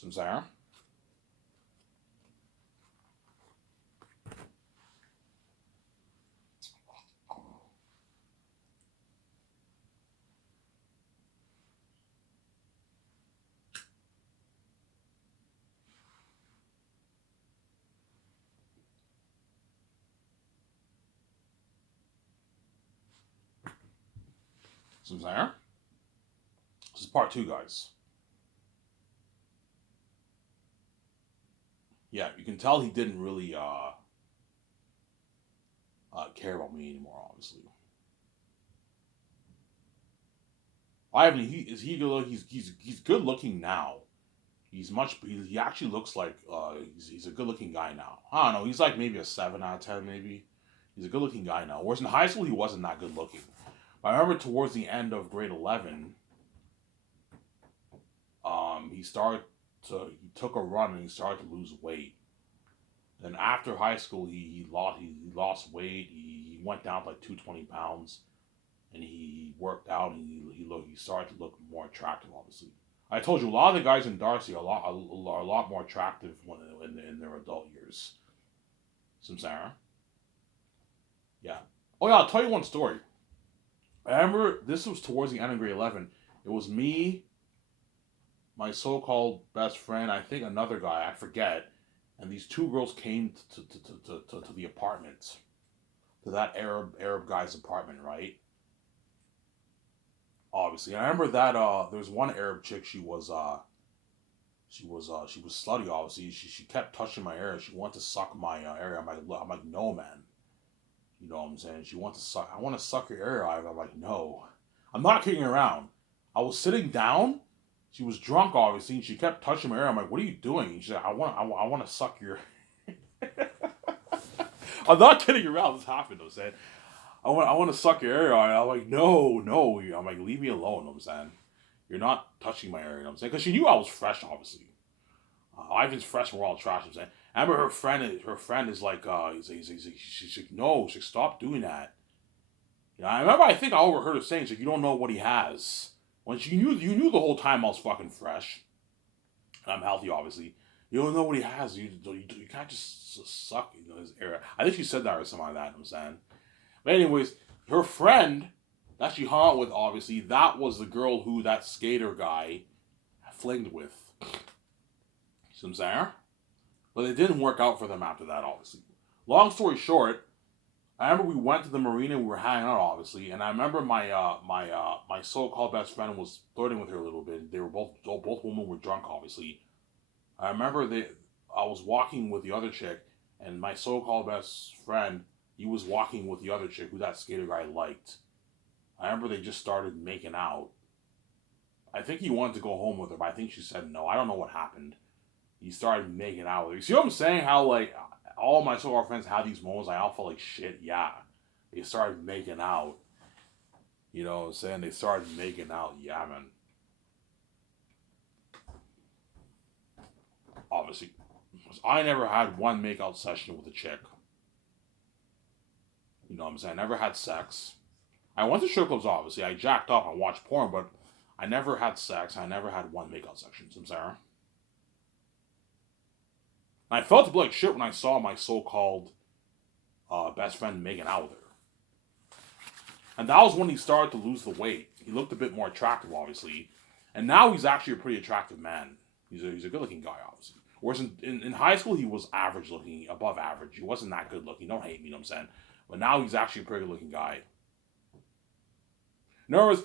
Some Sarah. Some Sarah. This is part two, guys. Yeah, you can tell he didn't really care about me anymore. Obviously, I haven't. He good? He's good looking now. He actually looks like he's a good looking guy now. I don't know. He's like maybe a 7 out of 10 maybe. He's a good looking guy now. Whereas in high school he wasn't that good looking. But I remember towards the end of grade 11, he started he took a run and he started to lose weight. Then after high school, he lost weight. He went down to like 220 pounds, and he worked out and he started to look more attractive. Obviously, I told you a lot of the guys in Darcy are a lot more attractive when in their adult years. Some Sarah, yeah. Oh yeah, I'll tell you one story. I remember this was towards the end of grade 11. It was me, my so-called best friend, I think another guy, I forget, and these two girls came to the apartment, to that Arab guy's apartment, right? Obviously, and I remember that there was one Arab chick. She was slutty. Obviously, she kept touching my area. She wanted to suck my area. I'm like, no, man. You know what I'm saying? She wants to suck. I want to suck your area. I'm like, no. I'm not kidding around. I was sitting down. She was drunk, obviously, and she kept touching my area. I'm like, what are you doing? And she said, I want to suck your. I'm not kidding around. This happened. I'm saying, I want to suck your area. I'm like, no, no. I'm like, leave me alone. I'm saying, you're not touching my area. I'm saying, because she knew I was fresh, obviously. Ivan's fresh. We're all trash. I'm saying. I remember her friend is like, she's like, no, she's like, stop doing that. You know, I remember. I think I overheard her saying, she's like, you don't know what he has. When you knew the whole time I was fucking fresh. And I'm healthy, obviously. You don't know what he has. You can't just suck his area. I think she said that or something like that. You know what I'm saying. But anyways, her friend that she hung out with, obviously, that was the girl who that skater guy flinged with. You know what I'm saying? But it didn't work out for them after that, obviously. Long story short, I remember we went to the marina. We were hanging out, obviously, and I remember my so-called best friend was flirting with her a little bit. They were both women were drunk, obviously. I remember I was walking with the other chick, and my so-called best friend, he was walking with the other chick who that skater guy liked. I remember they just started making out. I think he wanted to go home with her, but I think she said no. I don't know what happened. He started making out with her. You see what I'm saying? How like all my so-called friends had these moments. I all felt like shit. Yeah, they started making out. You know what I'm saying? They started making out. Yeah, man. Obviously, I never had one makeout session with a chick. You know what I'm saying? I never had sex. I went to strip clubs, obviously. I jacked off. I watched porn, but I never had sex. I never had one makeout session. So, Sarah. And I felt like shit when I saw my so-called best friend making out with her. And that was when he started to lose the weight. He looked a bit more attractive, obviously. And now he's actually a pretty attractive man. He's a good looking guy, obviously. Whereas in high school, he was average looking, above average. He wasn't that good looking. Don't hate me, you know what I'm saying? But now he's actually a pretty good looking guy. In other words,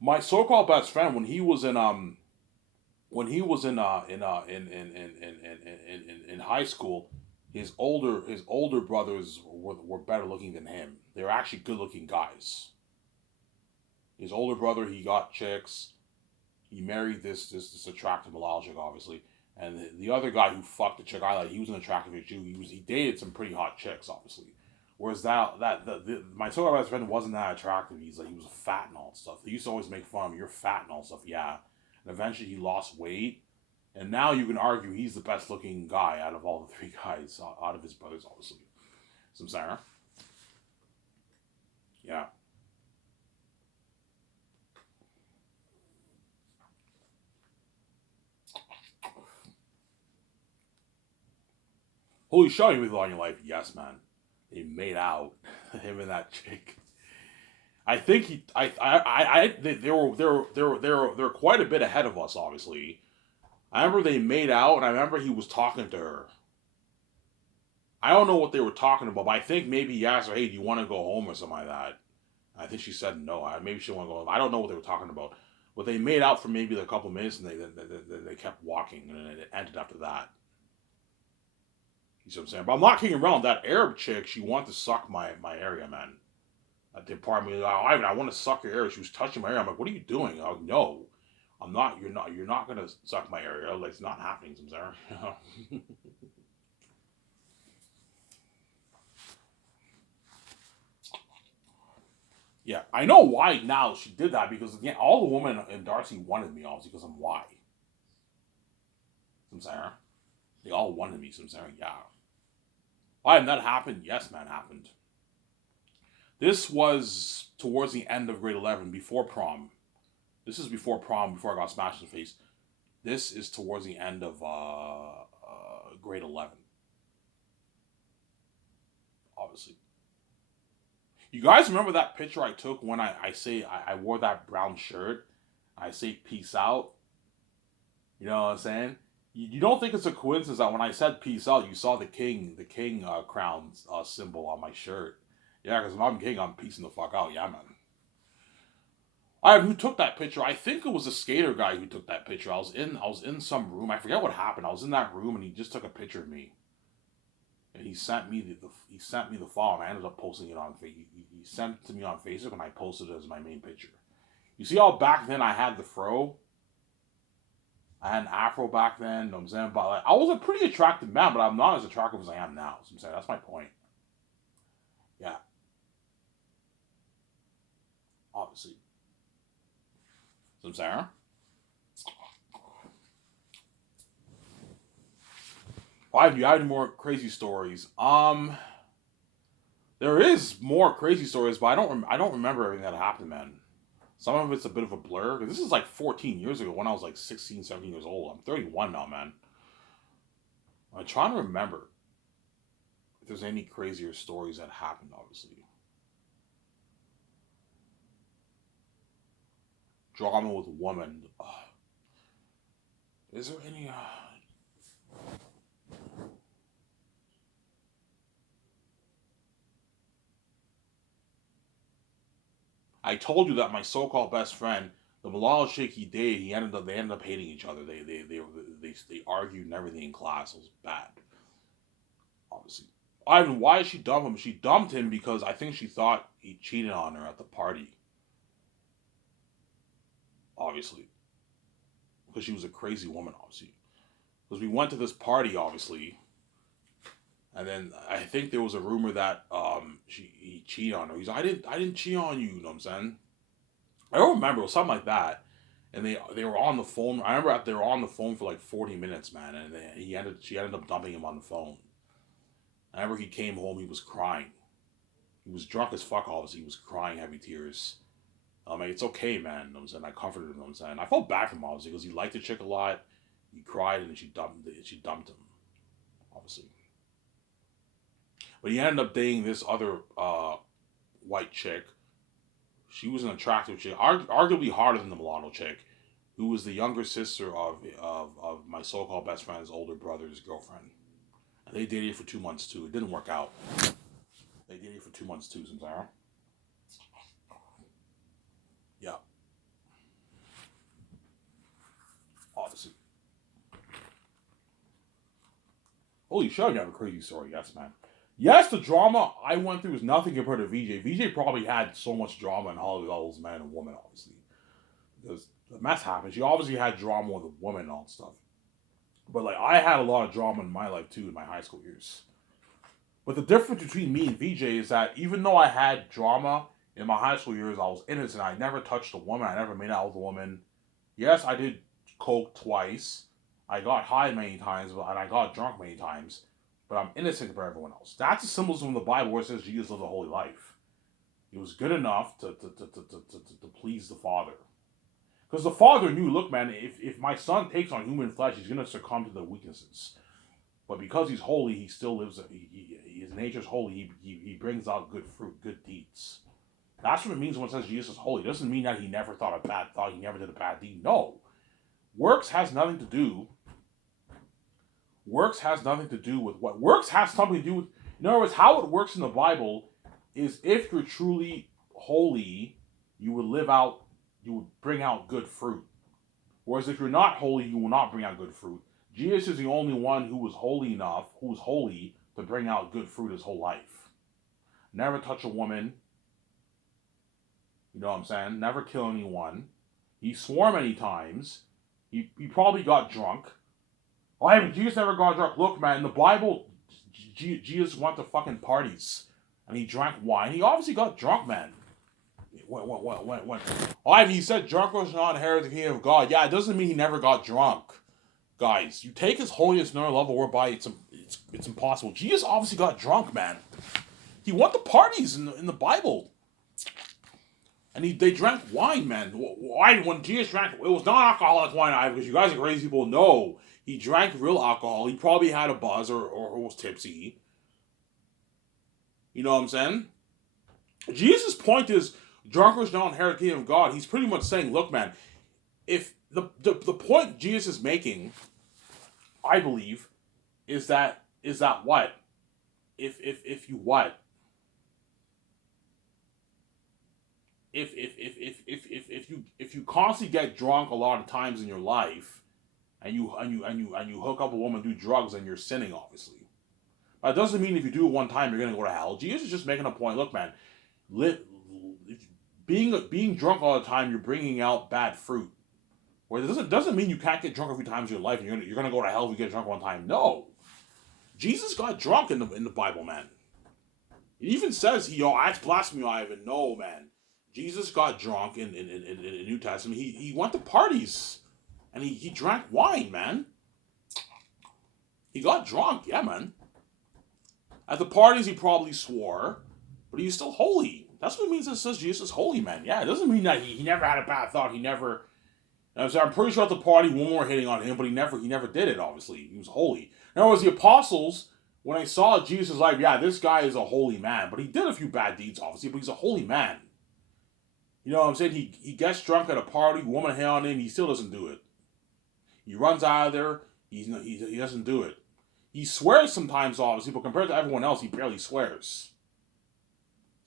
my so-called best friend, when he was in high school, his older brothers were better looking than him. They were actually good looking guys. His older brother, he got chicks. He married this attractive Malal chick, obviously. And the other guy who fucked the chick I like, he was an attractive Jew. He dated some pretty hot chicks, obviously. Whereas my so-called best friend wasn't that attractive. He was fat and all that stuff. They used to always make fun of him. You're fat and all that stuff. Yeah. And eventually he lost weight. And now you can argue he's the best looking guy out of all the three guys, out of his brothers, obviously. Some Sarah. Yeah. Holy shit, you with all your life? Yes, man. He made out. Him and that chick. I think they were quite a bit ahead of us. Obviously, I remember they made out, and I remember he was talking to her. I don't know what they were talking about, but I think maybe he asked her, "Hey, do you want to go home or something like that?" I think she said no. Maybe she want to go home. I don't know what they were talking about, but they made out for maybe a couple minutes, and they kept walking, and it ended after that. You see what I'm saying? But I'm not kidding around. That Arab chick, she wanted to suck my area, man. At the apartment, like, oh, Ivan, I want to suck your area. She was touching my area. I'm like, what are you doing? Oh, no, I'm not. You're not. You're not gonna suck my area. Like, it's not happening, Sarah. Yeah, I know why now she did that because again, all the women in Darcy wanted me obviously because I'm why. Sarah. They all wanted me, Sarah. Yeah. Why did that happen? Yes, man, happened. This was towards the end of grade 11, before prom. This is before prom, before I got smashed in the face. This is towards the end of grade 11, obviously. You guys remember that picture I took when I say I wore that brown shirt? I say peace out. You know what I'm saying? You don't think it's a coincidence that when I said peace out, you saw the king crown symbol on my shirt? Yeah, because if I'm king, I'm peacing the fuck out. Yeah, man. Who took that picture? I think it was a skater guy who took that picture. I was in some room. I forget what happened. I was in that room and he just took a picture of me. And he sent me the file and I ended up posting it on he sent it to me on Facebook and I posted it as my main picture. You see how back then I had the fro? I had an afro back then, you know what I'm saying? But like, I was a pretty attractive man, but I'm not as attractive as I am now. So I'm saying that's my point. Yeah, obviously. So I'm saying, why do you have any more crazy stories? There is more crazy stories, but I don't remember everything that happened, man. Some of it's a bit of a blur. 'Cause this is like 14 years ago when I was like 16, 17 years old. I'm 31 now, man. I'm trying to remember if there's any crazier stories that happened, obviously. Drama with women. Is there any. I told you that my so called best friend, the Malala chick he dated, they ended up hating each other. They argued and everything in class. It was bad, obviously. Ivan, why did she dump him? She dumped him because I think she thought he cheated on her at the party, obviously. Because she was a crazy woman, obviously. Because we went to this party, obviously, and then I think there was a rumor that he cheated on her. He's like, I didn't cheat on you. You know what I'm saying? I don't remember. It was something like that. And they were on the phone. I remember they were on the phone for like 40 minutes, man. And she ended up dumping him on the phone. I remember he came home. He was crying. He was drunk as fuck. Obviously, he was crying heavy tears. I'm like, it's okay, man. You know what I'm saying? I comforted him. You know what I'm saying? I felt bad for him obviously because he liked the chick a lot. He cried and she dumped him, obviously. But he ended up dating this other white chick. She was an attractive chick, arguably harder than the mulatto chick, who was the younger sister of my so-called best friend's older brother's girlfriend. And they dated for 2 months too. It didn't work out. They dated for 2 months too, Samsara. Yeah, obviously. Holy shit, you have a crazy story, yes, man. Yes, the drama I went through is nothing compared to VJ. VJ probably had so much drama in Hollywood, all those men and women, obviously. Because the mess happened. She obviously had drama with a woman and all that stuff. But like I had a lot of drama in my life too in my high school years. But the difference between me and VJ is that even though I had drama in my high school years, I was innocent. I never touched a woman. I never made out with a woman. Yes, I did coke twice. I got high many times, and I got drunk many times. But I'm innocent compared to everyone else. That's a symbolism in the Bible where it says Jesus lived a holy life. He was good enough to please the Father. Because the Father knew, look, man, if my son takes on human flesh, he's going to succumb to the weaknesses. But because he's holy, he still lives. His nature's holy. He brings out good fruit, good deeds. That's what it means when it says Jesus is holy. It doesn't mean that he never thought a bad thought. He never did a bad deed. No, works has nothing to do. Works has nothing to do with what works has something to do with. In other words, how it works in the Bible is if you're truly holy, you would live out. You would bring out good fruit. Whereas if you're not holy, you will not bring out good fruit. Jesus is the only one who was holy enough, who was holy to bring out good fruit his whole life. Never touch a woman. You know what I'm saying? Never kill anyone. He swore many times. He probably got drunk. Oh, Jesus never got drunk. Look, man, in the Bible, Jesus went to fucking parties. And he drank wine. He obviously got drunk, man. When. Oh, he said drunk was not inherit the kingdom of God. Yeah, it doesn't mean he never got drunk. Guys, you take his holiness to another level whereby it's impossible. Jesus obviously got drunk, man. He went to parties in the Bible. And they drank wine, man. Why? When Jesus drank, it was not alcoholic wine, because you guys are crazy people. No, he drank real alcohol. He probably had a buzz or was tipsy. You know what I'm saying? Jesus' point is, drunkards don't inherit the kingdom of God. He's pretty much saying, look, man, if the point Jesus is making, I believe, is that what? If you what? If you constantly get drunk a lot of times in your life, and you hook up a woman, do drugs, and you're sinning, obviously. But it doesn't mean if you do it one time you're gonna go to hell. Jesus is just making a point. Look, man, being drunk all the time, you're bringing out bad fruit. Where it doesn't mean you can't get drunk a few times in your life and you're gonna go to hell if you get drunk one time. No, Jesus got drunk in the Bible, man. It even says that's blasphemy, Ivan. No, man. Jesus got drunk in the New Testament. He went to parties and he drank wine, man. He got drunk, yeah, man. At the parties, he probably swore, but he's still holy. That's what it means. It says Jesus is holy, man. Yeah, it doesn't mean that he never had a bad thought. He never. I'm pretty sure at the party, one more hitting on him, but he never did it. Obviously, he was holy. In other words, the apostles, when they saw Jesus' life, yeah, this guy is a holy man, but he did a few bad deeds, obviously, but he's a holy man. You know what I'm saying? He gets drunk at a party, woman hit on him, he still doesn't do it. He runs out of there, he doesn't do it. He swears sometimes, obviously, but compared to everyone else, he barely swears.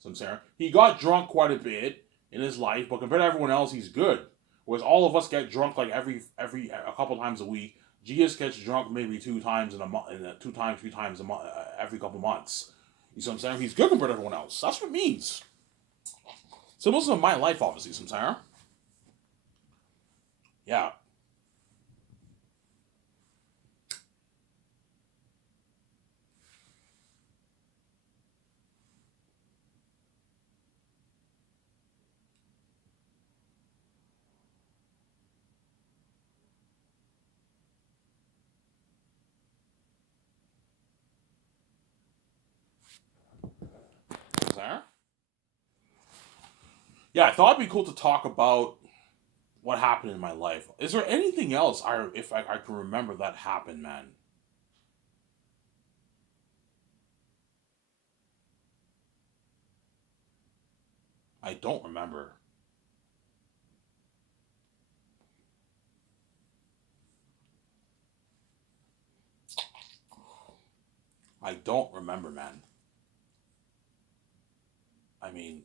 So I'm saying, he got drunk quite a bit in his life, but compared to everyone else, he's good. Whereas all of us get drunk like a couple times a week. Jesus gets drunk maybe 2 times in a month, 3 times a month, every couple months. You see what I'm saying? He's good compared to everyone else. That's what it means. Symbols of my life, obviously, sometimes. Yeah. Sometimes. Yeah, I thought it'd be cool to talk about what happened in my life. Is there anything else if I can remember that happened, man? I don't remember. I don't remember, man. I mean,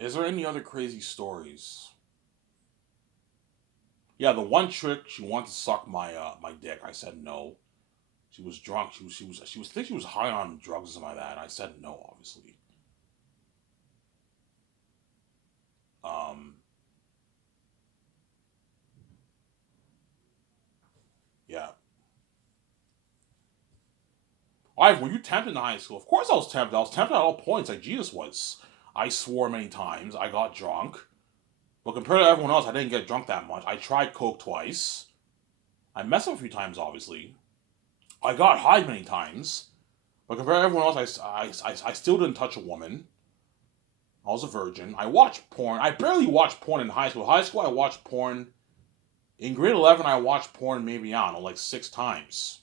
is there any other crazy stories? Yeah, the one trick, she wanted to suck my dick. I said no. She was drunk. I think she was high on drugs or something like that. And I said no, obviously. Um, yeah. Were you tempted in high school? Of course I was tempted. I was tempted at all points, like Jesus was. I swore many times. I got drunk. But compared to everyone else, I didn't get drunk that much. I tried coke twice. I messed up a few times, obviously. I got high many times. But compared to everyone else, I still didn't touch a woman. I was a virgin. I watched porn. I barely watched porn in high school. High school, I watched porn. In grade 11, I watched porn maybe, I don't know, like 6 times.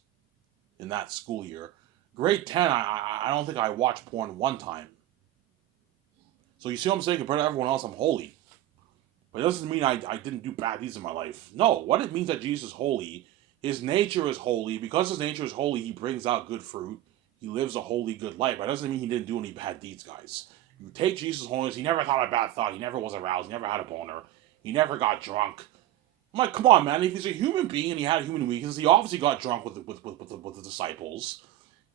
in that school year. Grade 10, I don't think I watched porn one time. So you see what I'm saying? Compared to everyone else, I'm holy. But it doesn't mean I didn't do bad deeds in my life. No, what it means that Jesus is holy, his nature is holy. Because his nature is holy, he brings out good fruit. He lives a holy, good life. But it doesn't mean he didn't do any bad deeds, guys. You take Jesus' holiness, he never thought a bad thought. He never was aroused. He never had a boner. He never got drunk. I'm like, come on, man. If he's a human being and he had human weaknesses, he obviously got drunk with the disciples.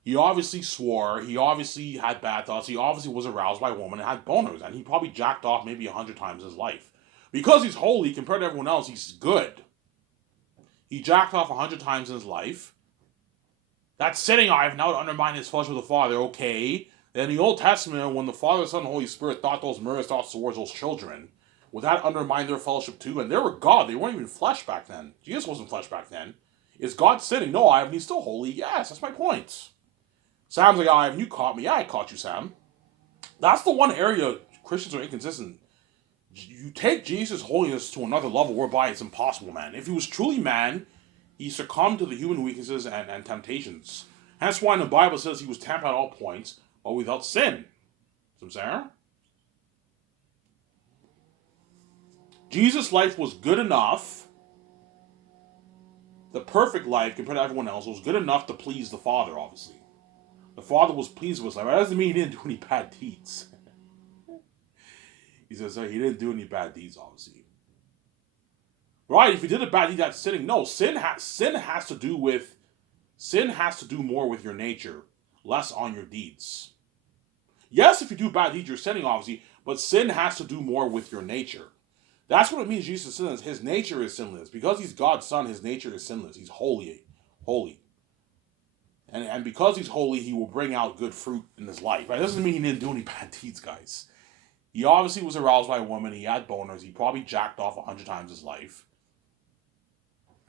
He obviously swore. He obviously had bad thoughts. He obviously was aroused by a woman and had boners. And he probably jacked off maybe 100 times in his life. Because he's holy, compared to everyone else, he's good. He jacked off 100 times in his life. That's sinning, I have now to undermine his flesh with the Father. Okay. Then in the Old Testament, when the Father, Son, and Holy Spirit thought those murderous thoughts towards those children, would that undermine their fellowship too? And they were God. They weren't even flesh back then. Jesus wasn't flesh back then. Is God sinning? No, Ivan. He's still holy. Yes, that's my point. Sam's like, Ivan, you caught me. Yeah, I caught you, Sam. That's the one area Christians are inconsistent. You take Jesus' holiness to another level whereby it's impossible, man. If he was truly man, he succumbed to the human weaknesses and temptations. That's why in the Bible it says he was tempted at all points, but without sin. See what I'm saying? Jesus' life was good enough. The perfect life compared to everyone else was good enough to please the Father, obviously. The Father was pleased with his life. That doesn't mean he didn't do any bad deeds. He says he didn't do any bad deeds, obviously. Right? If he did a bad deed, that's sinning. No, sin has to do more with your nature, less on your deeds. Yes, if you do bad deeds, you're sinning, obviously, but sin has to do more with your nature. That's what it means Jesus is sinless. His nature is sinless. Because he's God's son, his nature is sinless. He's holy. Holy. And because he's holy, he will bring out good fruit in his life. That doesn't mean he didn't do any bad deeds, guys. He obviously was aroused by a woman. He had boners. He probably jacked off 100 times in his life.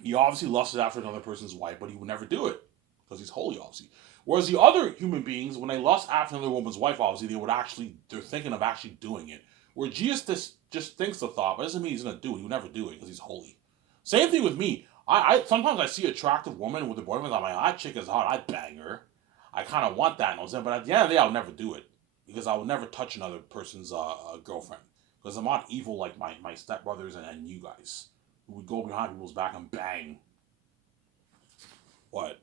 He obviously lusted after another person's wife, but he would never do it. Because he's holy, obviously. Whereas the other human beings, when they lust after another woman's wife, obviously, they're thinking of actually doing it. Where Jesus just thinks the thought, but it doesn't mean he's going to do it. He would never do it because he's holy. Same thing with me. I sometimes I see an attractive woman with a boyfriend. I'm like, that chick is hot. I'd bang her. I kind of want that. But at the end of the day, I'll never do it. Because I will never touch another person's girlfriend. Because I'm not evil like my stepbrothers and you guys. Who would go behind people's back and bang. What?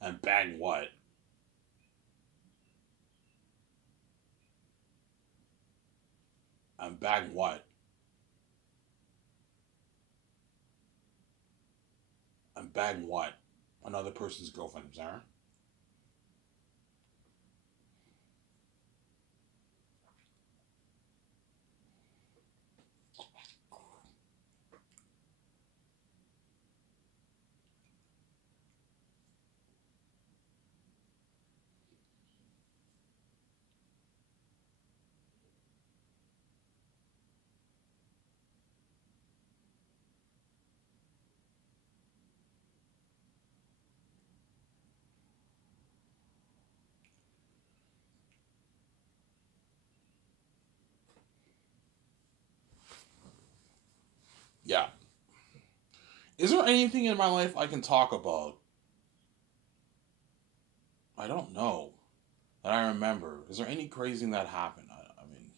And bang what? And bang what? And bang what? Another person's girlfriend, Sarah? Yeah. Is there anything in my life I can talk about? I don't know. That I remember. Is there any crazy thing that happened? I mean,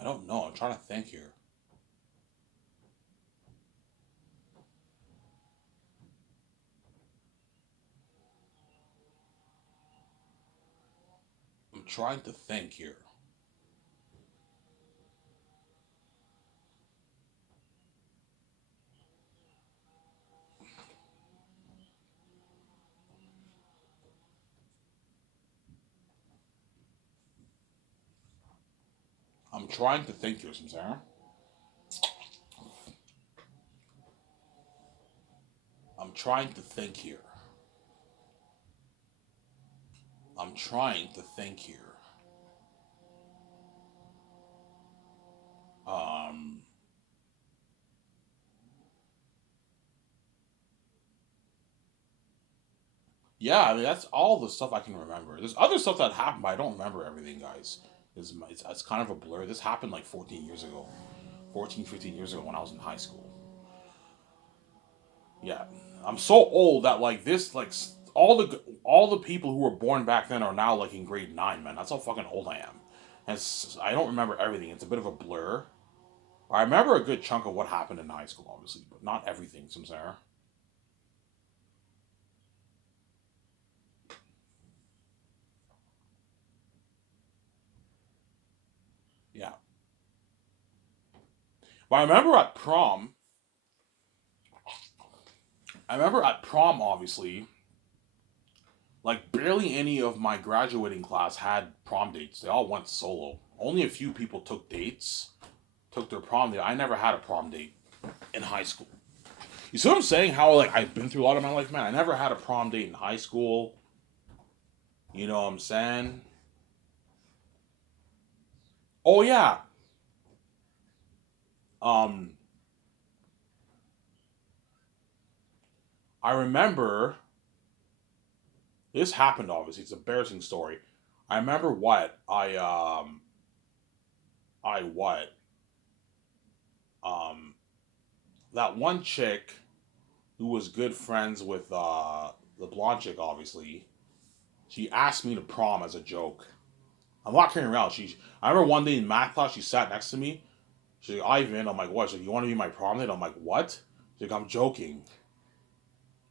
I don't know. I'm trying to think here. I'm trying to think here. I'm trying to think here, Sarah. I'm trying to think here. I'm trying to think here. Um, Yeah, I mean, that's all the stuff I can remember. There's other stuff that happened, but I don't remember everything, guys. It's kind of a blur. This happened like 14 years ago. 14, 15 years ago when I was in high school. Yeah. I'm so old that like this, like all the people who were born back then are now like in grade 9, man. That's how fucking old I am. And I don't remember everything. It's a bit of a blur. I remember a good chunk of what happened in high school, obviously, but not everything, Samsara. Yeah. But I remember at prom, obviously, like barely any of my graduating class had prom dates. They all went solo. Only a few people took dates, took their prom date. I never had a prom date in high school. You see what I'm saying? How like I've been through a lot of my life, man. I never had a prom date in high school. You know what I'm saying? Oh yeah. Um, I remember this happened. Obviously, it's an embarrassing story. I remember I what um that one chick who was good friends with the blonde chick. Obviously, she asked me to prom as a joke. I'm not kidding around. I remember one day in math class, she sat next to me. She's like, Ivan. I'm like, what? She's like, you want to be my prom date? I'm like, what? She's like, I'm joking.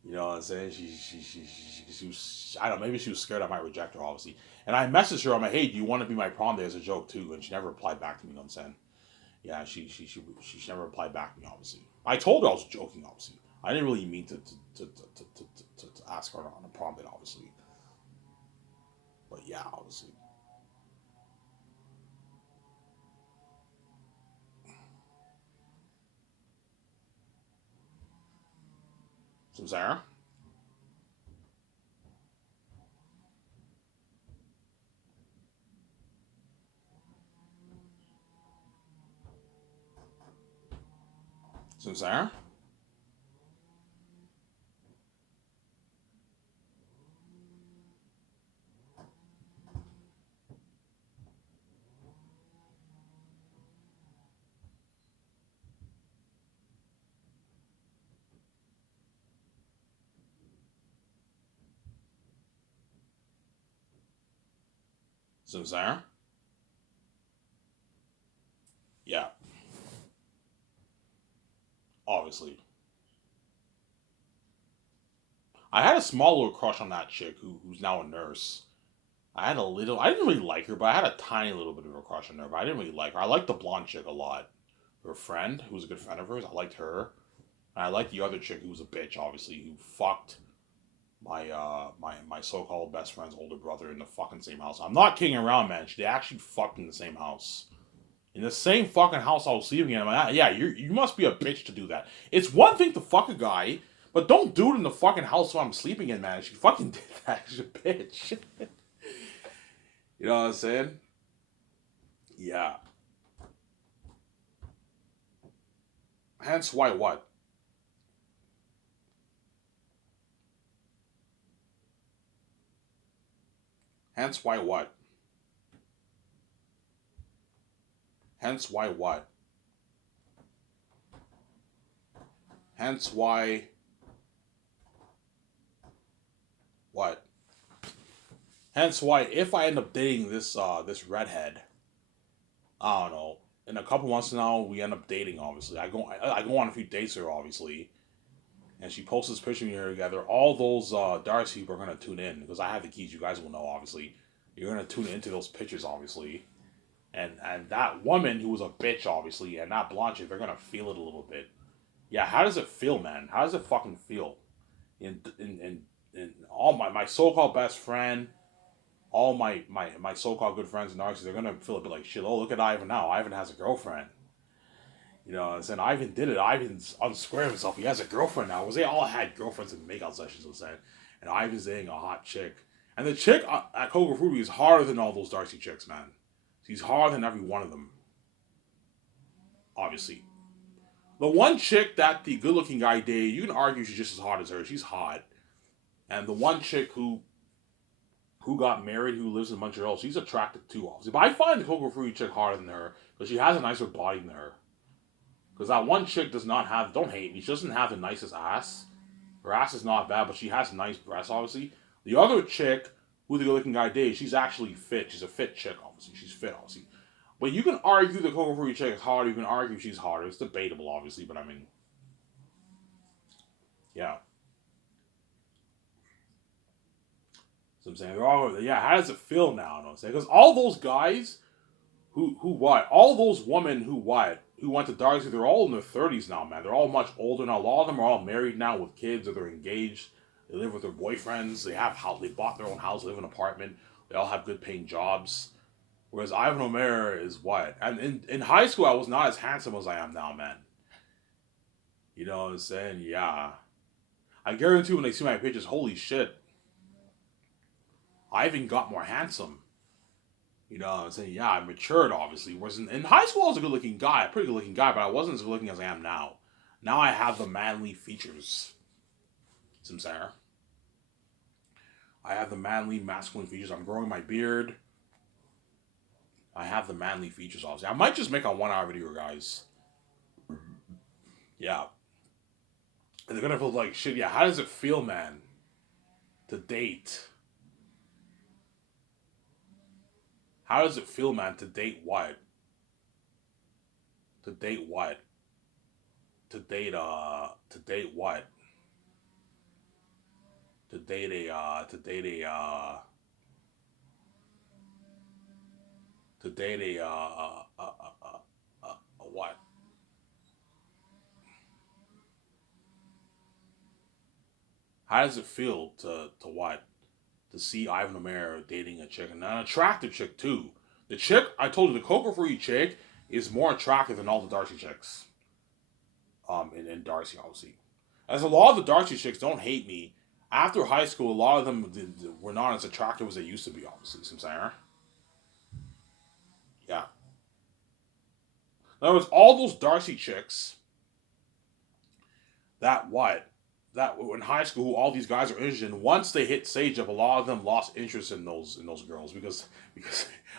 You know what I'm saying? She was, I don't know, maybe she was scared I might reject her, obviously. And I messaged her, I'm like, hey, do you want to be my prom date as a joke, too? And she never replied back to me, you know what I'm saying? Yeah, she never replied back to me, obviously. I told her I was joking, obviously. I didn't really mean to ask her on a prom date, obviously. But yeah, obviously. So, Sarah? So, Sarah? So, Sarah? Yeah, obviously. I had a small little crush on that chick who's now a nurse. I didn't really like her, but I had a tiny little bit of a crush on her, but I didn't really like her. I liked the blonde chick a lot. Her friend, who was a good friend of hers, I liked her. And I liked the other chick who was a bitch, obviously, who fucked my so called best friend's older brother in the fucking same house. I'm not kidding around, man. They actually fucked in the same house. In the same fucking house I was sleeping in. I'm like, yeah, you must be a bitch to do that. It's one thing to fuck a guy, but don't do it in the fucking house I'm sleeping in, man. She fucking did that. She's a bitch. You know what I'm saying? Yeah. Hence why what? Hence why what? Hence why what? Hence why what? Hence why if I end up dating this redhead, I don't know. In a couple months now, we end up dating. Obviously, I go on a few dates with her, obviously, and she posts this picture of me together. All those Darcy people are gonna tune in because I have the keys. You guys will know, obviously. You're gonna tune into those pictures, obviously, and that woman who was a bitch, obviously, and that blonde chick, they're gonna feel it a little bit. Yeah, how does it feel, man? How does it fucking feel? In all my so-called best friend, all my so-called good friends and artists, they're gonna feel a bit like shit. Oh, look at Ivan now. Ivan has a girlfriend. You know what I'm saying? Ivan did it. Ivan's unsquared himself. He has a girlfriend now. Because they all had girlfriends and makeout sessions, I'm saying. And Ivan's dating a hot chick. And the chick at Coco Fruity is harder than all those Darcy chicks, man. She's harder than every one of them, obviously. The one chick that the good looking guy dated, you can argue she's just as hot as her. She's hot. And the one chick who got married, who lives in Montreal, she's attractive too, obviously. But I find the Coco Fruity chick harder than her because she has a nicer body than her. Because that one chick does not have, don't hate me, she doesn't have the nicest ass. Her ass is not bad, but she has nice breasts, obviously. The other chick, who the good looking guy dated, she's actually fit. She's a fit chick, obviously. She's fit, obviously. But you can argue the Coco Fruity chick is harder. You can argue she's harder. It's debatable, obviously, but I mean, yeah. So I'm saying they're all, yeah. How does it feel now? You know what I'm saying? Because all those guys who what? All those women who what? Who went to Darcy? They're all in their 30s now, man. They're all much older now. A lot of them are all married now with kids, or they're engaged. They live with their boyfriends. They have house. They bought their own house. They live in an apartment. They all have good paying jobs. Whereas Ivan Omer is what? And in high school, I was not as handsome as I am now, man. You know what I'm saying? Yeah. I guarantee when they see my pictures, holy shit, I even got more handsome. You know what I'm saying? Yeah, I matured, obviously. Whereas in high school, I was a good looking guy, a pretty good looking guy, but I wasn't as good looking as I am now. Now I have the manly features. Some Sarah. I have the manly, masculine features. I'm growing my beard. I have the manly features, obviously. I might just make a 1 hour video, guys. Yeah. And they're gonna feel like shit. Yeah, how does it feel, man, to date? How does it feel, man, to date what? To date what? To date what? To date a what? How does it feel to what? To see Ivan Omer dating a chick, and an attractive chick too. The chick I told you, the Coco Free chick, is more attractive than all the Darcy chicks. In Darcy, obviously. As a lot of the Darcy chicks, don't hate me. After high school, a lot of them were not as attractive as they used to be, obviously. Some saying, yeah. In other words, all those Darcy chicks that what? That in high school, all these guys are interested in. Once they hit Sage up, a lot of them lost interest in those girls because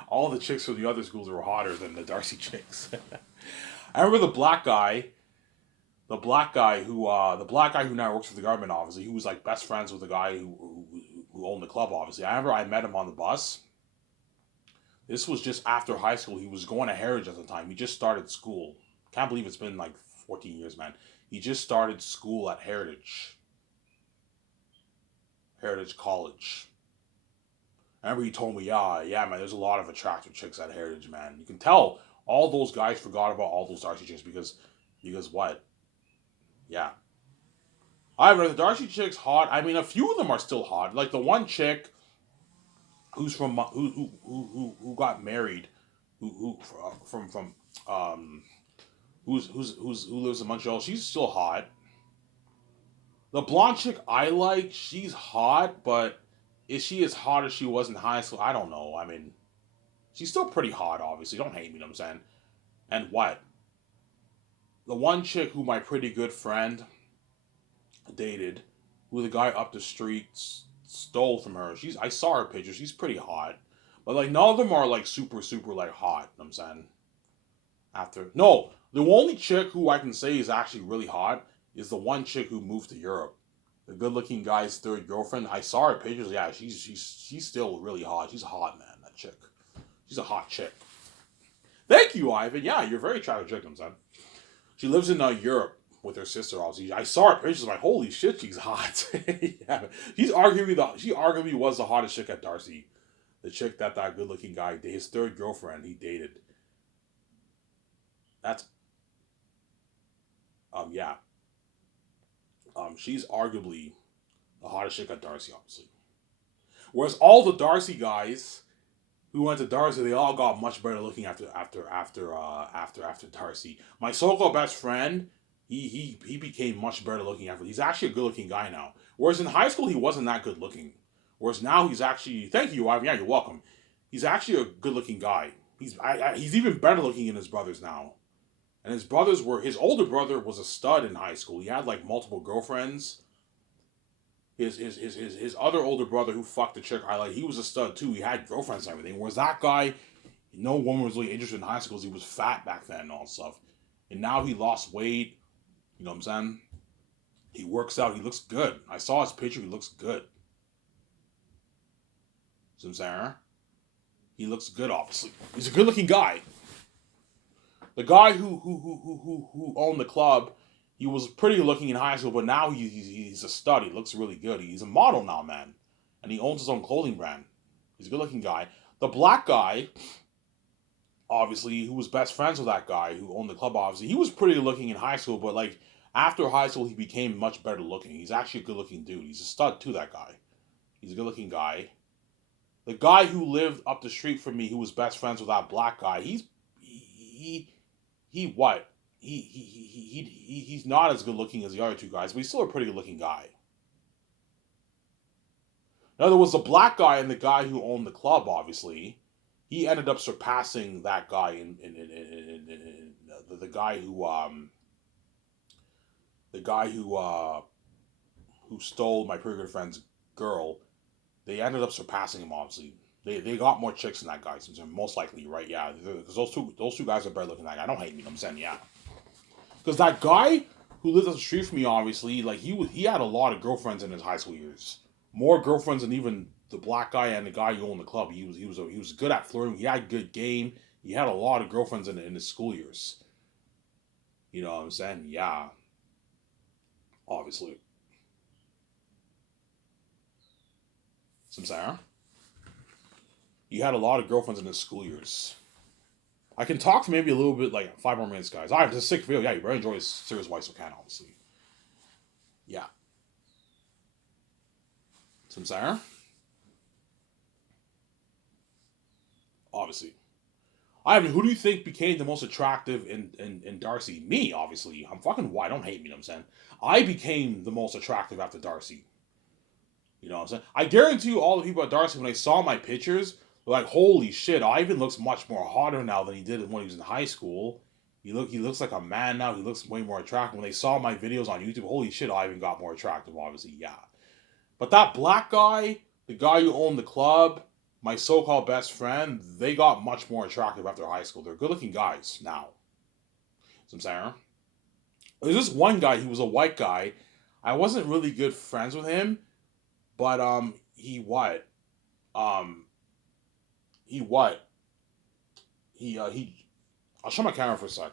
all the chicks from the other schools were hotter than the Darcy chicks. I remember the black guy who now works for the government, obviously, who was like best friends with the guy who owned the club, obviously. I remember I met him on the bus. This was just after high school. He was going to Heritage at the time. He just started school. Can't believe it's been like 14 years, man. He just started school at Heritage College. I remember he told me, yeah, man, there's a lot of attractive chicks at Heritage, man. You can tell all those guys forgot about all those Darcy chicks because what? Yeah. However, the Darcy chicks hot. I mean, a few of them are still hot. Like the one chick who's from who got married, who from um who lives in Montreal. She's still hot. The blonde chick I like, she's hot, but is she as hot as she was in high school? I don't know. I mean, she's still pretty hot, obviously. Don't hate me, you know what I'm saying? And what? The one chick who my pretty good friend dated, who the guy up the street stole from her. I saw her picture. She's pretty hot, but like none of them are like super like hot. You know what I'm saying after no, the only chick who I can say is actually really hot is the one chick who moved to Europe. The good looking guy's third girlfriend. I saw her pictures. Yeah, she's still really hot. She's hot, man. That chick. She's a hot chick. Thank you, Ivan. Yeah, you're very attractive chick, I'm saying. She lives in Europe with her sister. Obviously, I saw her pictures. Like, holy shit, she's hot. Yeah, she arguably was the hottest chick at Darcy. The chick that good looking guy, his third girlfriend, he dated. That's yeah. She's arguably the hottest chick at Darcy, obviously. Whereas all the Darcy guys who went to Darcy, they all got much better looking after Darcy. My so-called best friend, he became much better looking after. He's actually a good looking guy now. Whereas in high school he wasn't that good looking. Whereas now he's actually, thank you, Ivan. Yeah, you're welcome. He's actually a good looking guy. He's even better looking than his brothers now. And his older brother was a stud in high school. He had like multiple girlfriends. his other older brother who fucked the chick, he was a stud too. He had girlfriends and everything. Whereas that guy, no woman was really interested in high school because he was fat back then and all that stuff. And now he lost weight. You know what I'm saying? He works out. He looks good. I saw his picture. He looks good. See what I'm saying? He looks good, obviously. He's a good looking guy. The guy who owned the club, he was pretty good looking in high school, but now he's a stud. He looks really good. He's a model now, man. And he owns his own clothing brand. He's a good looking guy. The black guy, obviously, who was best friends with that guy who owned the club, obviously, he was pretty good looking in high school, but like after high school, he became much better looking. He's actually a good looking dude. He's a stud too, that guy. He's a good looking guy. The guy who lived up the street from me, who was best friends with that black guy, he what? He's not as good looking as the other two guys, but he's still a pretty good looking guy. Now there was the black guy and the guy who owned the club. Obviously, he ended up surpassing that guy in the guy who stole my pretty good friend's girl. They ended up surpassing him. Obviously, they got more chicks than that guy. Since most likely, right? Yeah, because those two guys are better looking than that guy. I don't hate me. I'm saying yeah. Because that guy who lived up the street from me, obviously, like he had a lot of girlfriends in his high school years. More girlfriends than even the black guy and the guy who owned the club. He was good at flirting. He had good game. He had a lot of girlfriends in his school years. You know what I'm saying? Yeah, obviously. Some saying he had a lot of girlfriends in his school years. I can talk for maybe a little bit, like 5 more minutes, guys. Alright, it's a sick video. Yeah, you better enjoy this series while you can, obviously. Yeah. Some saying? Obviously. Who do you think became the most attractive in Darcy? Me, obviously. I'm fucking white. Don't hate me, you know what I'm saying? I became the most attractive after Darcy. You know what I'm saying? I guarantee you all the people at Darcy, when they saw my pictures, were like, holy shit, Ivan looks much more hotter now than he did when he was in high school. He looks like a man now. He looks way more attractive. When they saw my videos on YouTube, holy shit, Ivan got more attractive, obviously, yeah. But that black guy, the guy who owned the club, my so-called best friend, they got much more attractive after high school. They're good-looking guys now. See what I'm saying? There's this one guy, he was a white guy. I wasn't really good friends with him, but he what? Um, he what? He I'll show my camera for a sec.